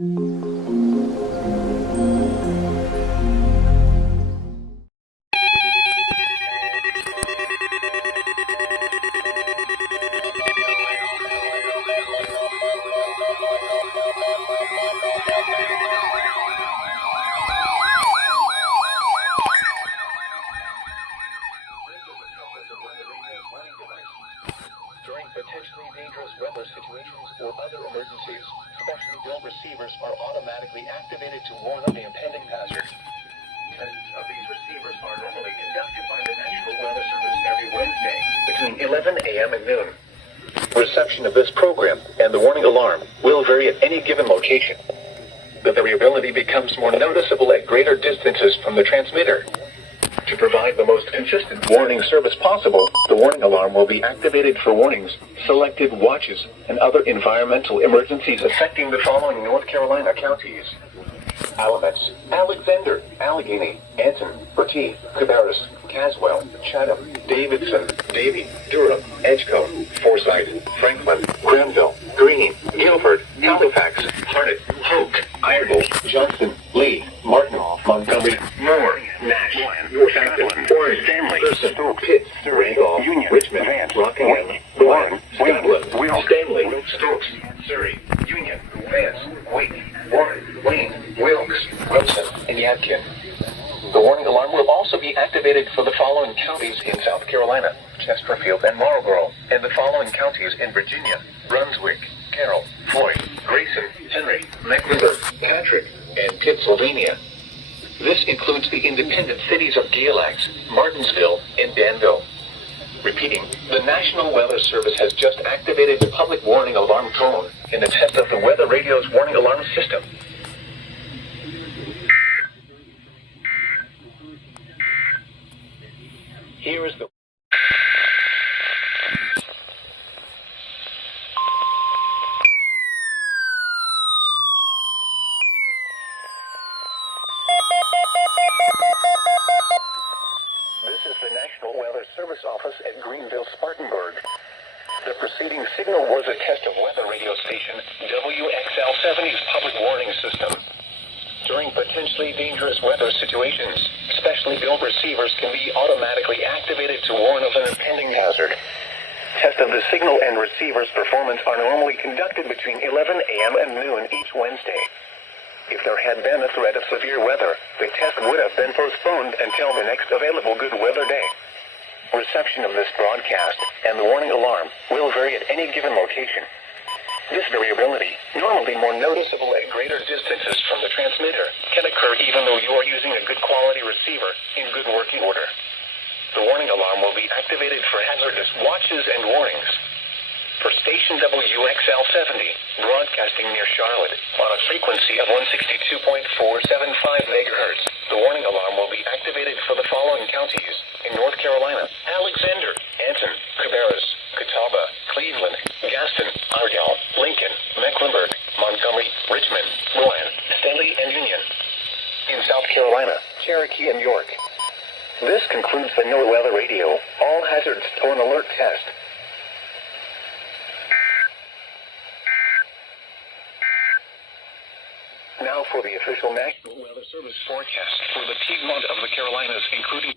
During potentially dangerous weather situations or other emergencies, specially built receivers are automatically activated to warn of the impending hazard. Tests of these receivers are normally conducted by the National Weather Service every Wednesday between 11 a.m. and noon. Reception of this program and the warning alarm will vary at any given location. The variability becomes more noticeable at greater distances from the transmitter. To provide the most consistent warning service possible, the warning alarm will be activated for warnings, selected watches, and other environmental emergencies affecting the following North Carolina counties: Alamance, Alexander, Allegheny, Anson, Bertie, Cabarrus, Caswell, Chatham, Davidson, Davie, Durham, Edgecombe, Forsyth, Franklin, Granville, Greene, Guilford, Halifax, Harnett, Hoke, Iredell, Johnston, Lee, Martin, Montgomery, Moore, Nash, Northampton, Orange, Stanley, Thurston, Pitt, Randolph, Union, Richmond, Rockingham, Warren, Scotland, Stanley, Stokes, Surrey, Union, Vance, Wake, Warren, Wayne, Wilkes, Wilson, and Yadkin. The warning alarm will also be activated for the following counties in South Carolina: Chesterfield and Marlborough, and the following counties in Virginia: Brunswick, Carroll, Floyd, Grayson, Henry, Mecklenburg, Patrick, and Pittsylvania. This includes the independent cities of Galax, Martinsville, and Danville. Repeating, the National Weather Service has just activated the public warning alarm tone in the test of the Weather Radio's warning alarm system. Here is the This is the National Weather Service office at Greenville, Spartanburg. The preceding signal was a test of weather radio station WXL-70's public warning system. During potentially dangerous weather situations, specially built receivers can be automatically activated to warn of an impending hazard. Test of the signal and receiver's performance are normally conducted between 11 a.m. and noon each Wednesday. If there had been a threat of severe weather, the test would have been postponed until the next available good weather day. Reception of this broadcast and the warning alarm will vary at any given location. This variability, normally more noticeable at greater distances from the transmitter, can occur even though you are using a good quality receiver in good working order. The warning alarm will be activated for hazardous watches and warnings. For station WXL-70, broadcasting near Charlotte on a frequency of 162.475 MHz, the warning alarm will be activated for the following counties in North Carolina: Alexander, Anson, Cabarrus, Catawba, Cleveland, Gaston, Iredell, Lincoln, Mecklenburg, Montgomery, Richmond, Rowan, Stanley, and Union. In South Carolina, Cherokee, and York. This concludes the NOAA Weather Radio All Hazards Tone Alert Test. Now for the official National Weather Service forecast for the Piedmont of the Carolinas, including